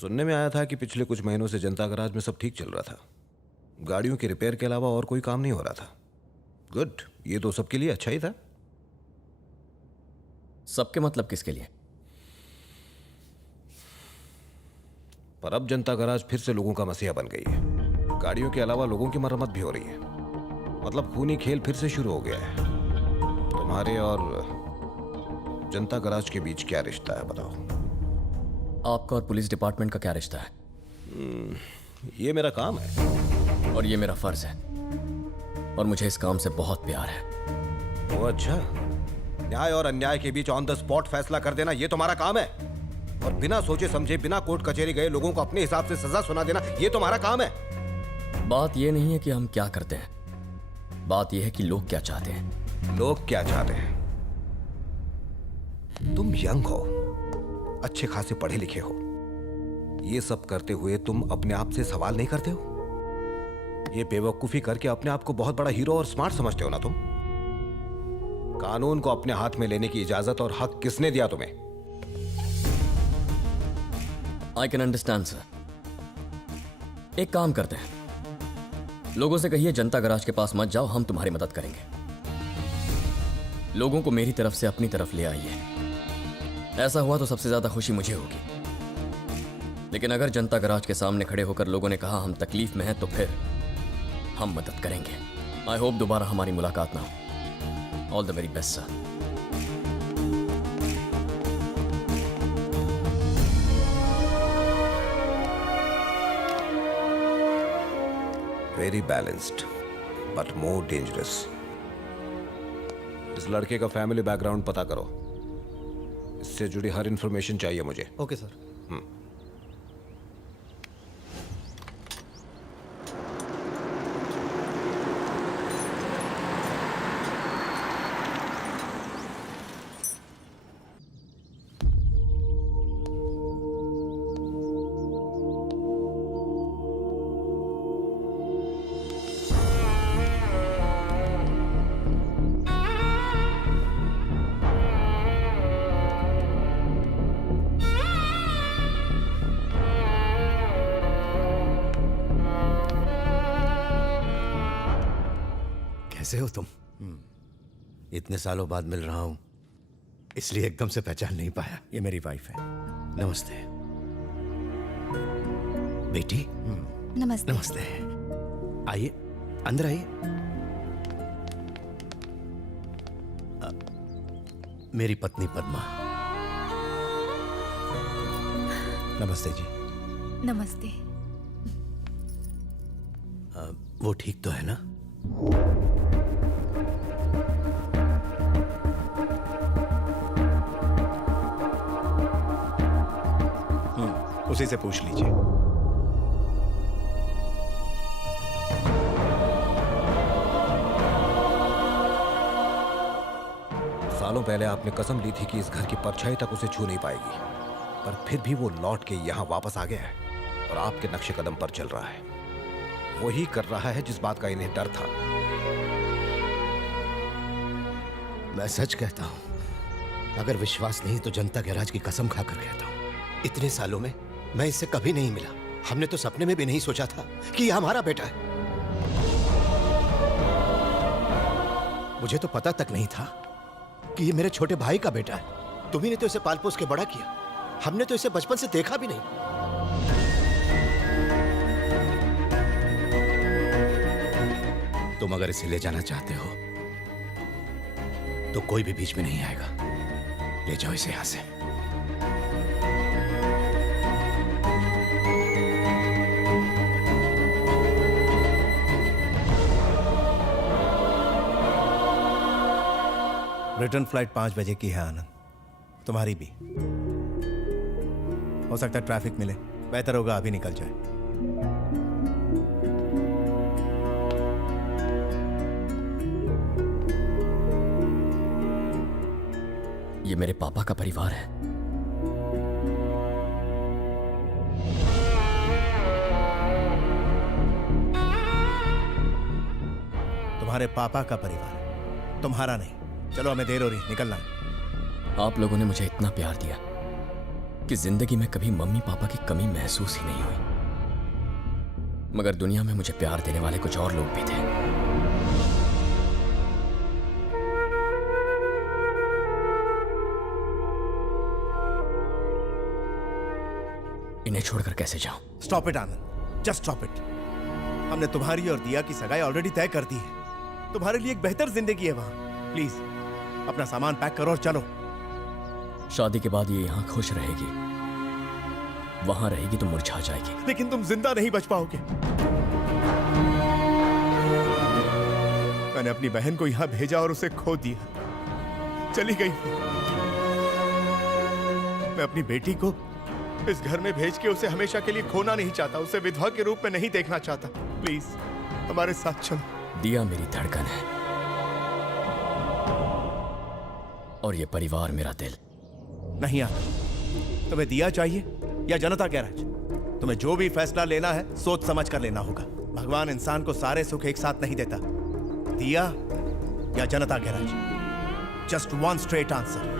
सुनने में आया था कि पिछले कुछ महीनों से जनता गराज में सब ठीक चल रहा था। गाड़ियों के रिपेयर के अलावा और कोई काम नहीं हो रहा था। गुड, ये तो सबके लिए अच्छा ही था। सबके मतलब किसके लिए? पर अब जनता गराज फिर से लोगों का मसीहा बन गई है। गाड़ियों के अलावा लोगों की मरम्मत भी हो रही है। मतलब खूनी खेल फिर से शुरू हो गया है। तुम्हारे और जनता गराज के बीच क्या रिश्ता है बताओ? आपका और पुलिस डिपार्टमेंट का क्या रिश्ता है? ये मेरा काम है और ये मेरा फर्ज है, और मुझे इस काम से बहुत प्यार है। वो अच्छा, न्याय और अन्याय के बीच ऑन द स्पॉट फैसला कर देना ये तुम्हारा काम है, और बिना सोचे समझे बिना कोर्ट कचहरी गए लोगों को अपने हिसाब से सजा सुना देना ये तुम्हारा काम है। बात ये नहीं है कि हम क्या करते हैं, बात यह है कि लोग क्या चाहते हैं। लोग क्या चाहते हैं? तुम यंग हो, अच्छे खासे पढ़े लिखे हो, ये सब करते हुए तुम अपने आप से सवाल नहीं करते हो? ये बेवकूफी करके अपने आप को बहुत बड़ा हीरो और स्मार्ट समझते हो ना तुम? कानून को अपने हाथ में लेने की इजाजत और हक किसने दिया तुम्हें? I can understand sir. एक काम करते हैं, लोगों से कहिए जनता गराज के पास मत जाओ, हम तुम्हारी मदद करेंगे। लोगों को मेरी तरफ से अपनी तरफ ले आइए। ऐसा हुआ तो सबसे ज्यादा खुशी मुझे होगी। लेकिन अगर जनता गराज के सामने खड़े होकर लोगों ने कहा हम तकलीफ में हैं, तो फिर हम मदद करेंगे। आई होप दोबारा हमारी मुलाकात ना हो। All the very best sir. Very balanced but more dangerous. इस लड़के का फैमिली बैकग्राउंड पता करो, इससे जुड़ी हर इंफॉर्मेशन चाहिए मुझे। Okay sir. कैसे हो तुम? इतने सालों बाद मिल रहा हूं, इसलिए एकदम से पहचान नहीं पाया। ये मेरी वाइफ है। नमस्ते बेटी। नमस्ते। नमस्ते। आइए, अंदर आइए। मेरी पत्नी पद्मा। नमस्ते जी। नमस्ते। वो ठीक तो है ना? उसी से पूछ लीजिए। सालों पहले आपने कसम ली थी कि इस घर की परछाई तक उसे छू नहीं पाएगी, पर फिर भी वो लौट के यहां वापस आ गया है और आपके नक्शे कदम पर चल रहा है। वही कर रहा है जिस बात का इन्हें डर था। मैं सच कहता हूं, अगर विश्वास नहीं तो जनता गैराज की कसम खाकर कहता हूं, इतने सालों में मैं इससे कभी नहीं मिला। हमने तो सपने में भी नहीं सोचा था कि यह हमारा बेटा है। मुझे तो पता तक नहीं था कि ये मेरे छोटे भाई का बेटा है। तुम्ही ने तो इसे पाल पोस के बड़ा किया, हमने तो इसे बचपन से देखा भी नहीं। तुम अगर इसे ले जाना चाहते हो तो कोई भी बीच में नहीं आएगा। ले जाओ इसे यहां से। रिटर्न फ्लाइट 5 बजे की है आनंद, तुम्हारी भी। हो सकता है ट्रैफिक मिले, बेहतर होगा अभी निकल जाए। ये मेरे पापा का परिवार है। तुम्हारे पापा का परिवार, तुम्हारा नहीं। चलो, हमें देर हो रही, निकलना है। आप लोगों ने मुझे इतना प्यार दिया, कि जिंदगी में कभी मम्मी पापा की कमी महसूस ही नहीं हुई, मगर दुनिया में मुझे प्यार देने वाले कुछ और लोग भी थे। इन्हें छोड़कर कैसे जाऊं? Stop it Anand, just stop it. हमने तुम्हारी और दिया की सगाई ऑलरेडी तय कर दी है। तुम्हारे लिए एक बेहतर जिंदगी है वहां। प्लीज अपना सामान पैक करो और चलो। शादी के बाद ये यहां खुश रहेगी, वहां रहेगी तो मुरझा जाएगी। लेकिन तुम जिंदा नहीं बच पाओगे। मैंने अपनी बहन को यहां भेजा और उसे खो दिया, चली गई। मैं अपनी बेटी को इस घर में भेज के उसे हमेशा के लिए खोना नहीं चाहता, उसे विधवा के रूप में नहीं देखना चाहता। प्लीज हमारे साथ चलो। दिया मेरी धड़कन है और ये परिवार मेरा दिल। नहीं आता। तुम्हें दिया चाहिए या जनता गैराज? तुम्हें जो भी फैसला लेना है सोच समझ कर लेना होगा। भगवान इंसान को सारे सुख एक साथ नहीं देता। दिया या जनता garage? Just one straight answer.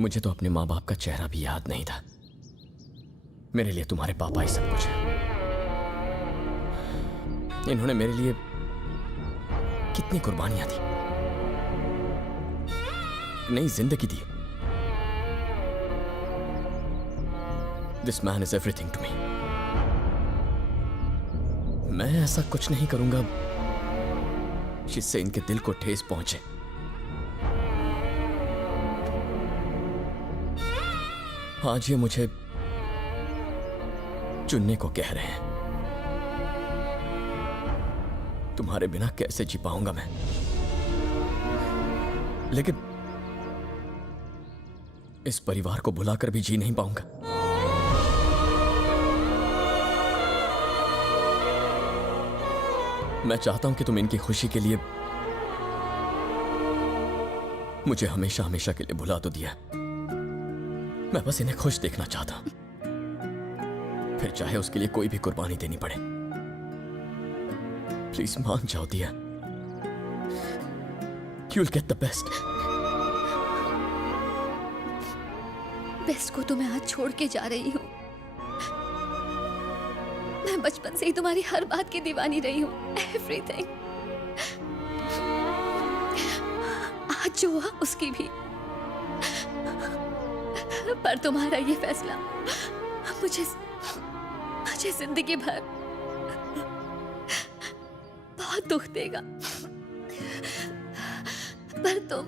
मुझे तो अपने माँ बाप का चेहरा भी याद नहीं था। मेरे लिए तुम्हारे पापा ही सब कुछ है। इन्होंने मेरे लिए कितनी कुर्बानियां दी, नई जिंदगी दी। This man is everything to me. मैं ऐसा कुछ नहीं करूंगा जिससे इनके दिल को ठेस पहुंचे। आज ये मुझे चुनने को कह रहे हैं। तुम्हारे बिना कैसे जी पाऊंगा मैं? लेकिन इस परिवार को भुलाकर भी जी नहीं पाऊंगा। मैं चाहता हूं कि तुम इनकी खुशी के लिए मुझे हमेशा हमेशा के लिए भुला तो दिया। मैं बस इन्हें खुश देखना चाहता हूं, फिर चाहे उसके लिए कोई भी कुर्बानी देनी पड़े। प्लीज मान जाओ दिया। You'll get the best. Best को तो मैं आज छोड़ के जा रही हूँ। मैं बचपन से ही तुम्हारी हर बात की दीवानी रही हूँ। एवरीथिंग। आज जो हुआ उसकी भी। पर तुम्हारा ये फैसला मुझे जिंदगी भर बहुत दुख देगा। पर तुम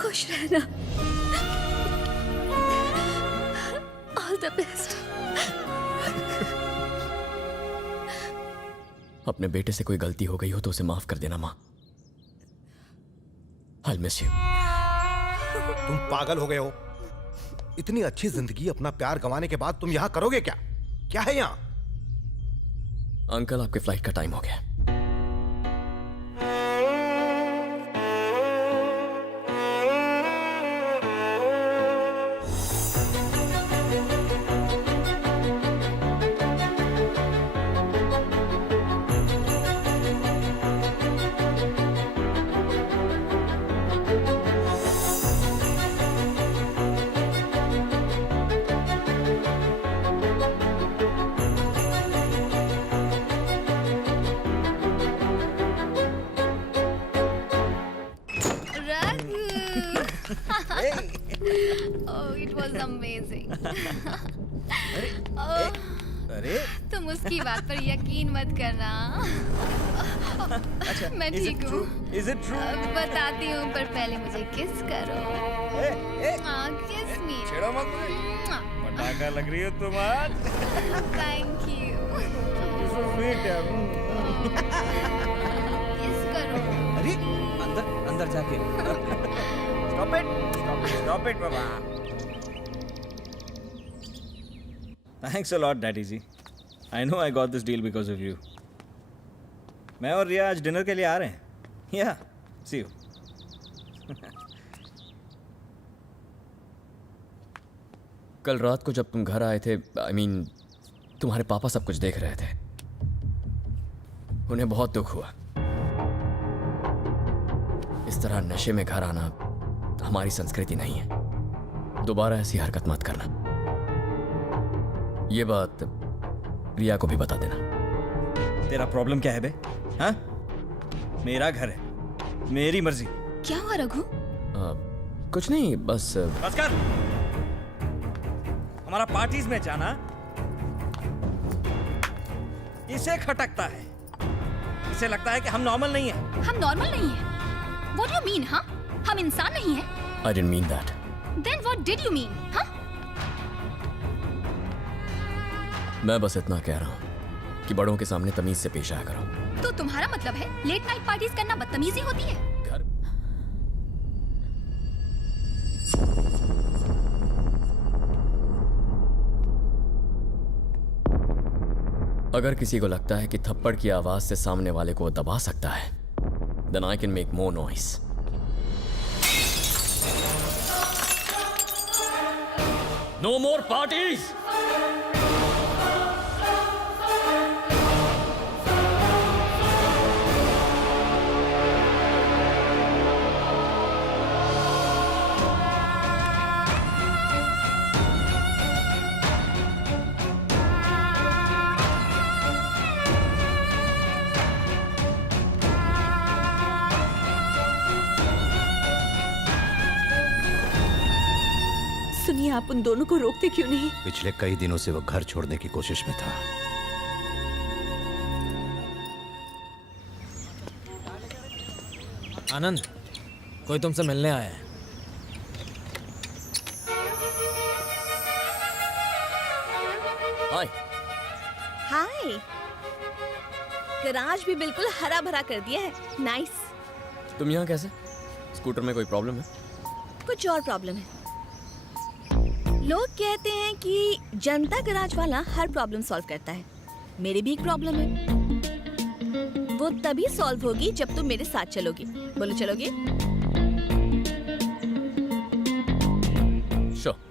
खुश रहना। All the best. अपने बेटे से कोई गलती हो गई हो तो उसे माफ कर देना मां। I'll miss you. तुम पागल हो गए हो? इतनी अच्छी जिंदगी अपना प्यार गंवाने के बाद तुम यहां करोगे क्या? क्या है यहां? अंकल आपके फ्लाइट का टाइम हो गया। Oh, it was amazing. अरे तुम उसकी बात पर यकीन मत करना। मैं ठीक हूँ। Is it true? बताती हूँ, पर पहले मुझे किस करो। किस मी। छेड़ो मत मुझे। पटाखा लग रही हो तुम आज। Thank you. So sweet है। किस करो। अरे अंदर जाके। Stop it, Baba. Thanks a lot, Daddy ji. I know I got this deal because of you. मैं और रिया आज डिनर के लिए आ रहे हैं। Yeah, see you. कल रात को जब तुम घर आए थे, आई मीन तुम्हारे पापा सब कुछ देख रहे थे। उन्हें बहुत दुख हुआ। इस तरह नशे में घर आना हमारी संस्कृति नहीं है। दोबारा ऐसी हरकत मत करना। ये बात रिया को भी बता देना। तेरा प्रॉब्लम क्या है बे? हाँ? मेरा घर है, मेरी मर्जी। क्या हुआ रघु? कुछ नहीं, बस बस कर। हमारा पार्टीज में जाना इसे खटकता है। इसे लगता है कि हम नॉर्मल नहीं है। हम नॉर्मल नहीं हैं। What do you mean, हाँ? हम इंसान नहीं हैं? I didn't mean that. Then what did you mean, हाँ? मैं बस इतना कह रहा हूँ कि बड़ों के सामने तमीज से पेश आया करो। तो तुम्हारा मतलब है लेट नाइट पार्टीज करना बदतमीजी होती है? घर अगर किसी को लगता है कि थप्पड़ की आवाज से सामने वाले को दबा सकता है, then I can make more noise. No more parties! सुनिए, आप उन दोनों को रोकते क्यों नहीं? पिछले कई दिनों से वो घर छोड़ने की कोशिश में था। आनंद, कोई तुमसे मिलने आया है। हाय। हाय। गराज भी बिल्कुल हरा भरा कर दिया है। नाइस। तुम यहाँ कैसे? स्कूटर में कोई प्रॉब्लम है? कुछ और प्रॉब्लम है। लोग कहते हैं कि जनता गराज वाला हर प्रॉब्लम सॉल्व करता है। मेरी भी एक प्रॉब्लम है। वो तभी सॉल्व होगी जब तुम मेरे साथ चलोगी। बोलो, चलोगे? Sure.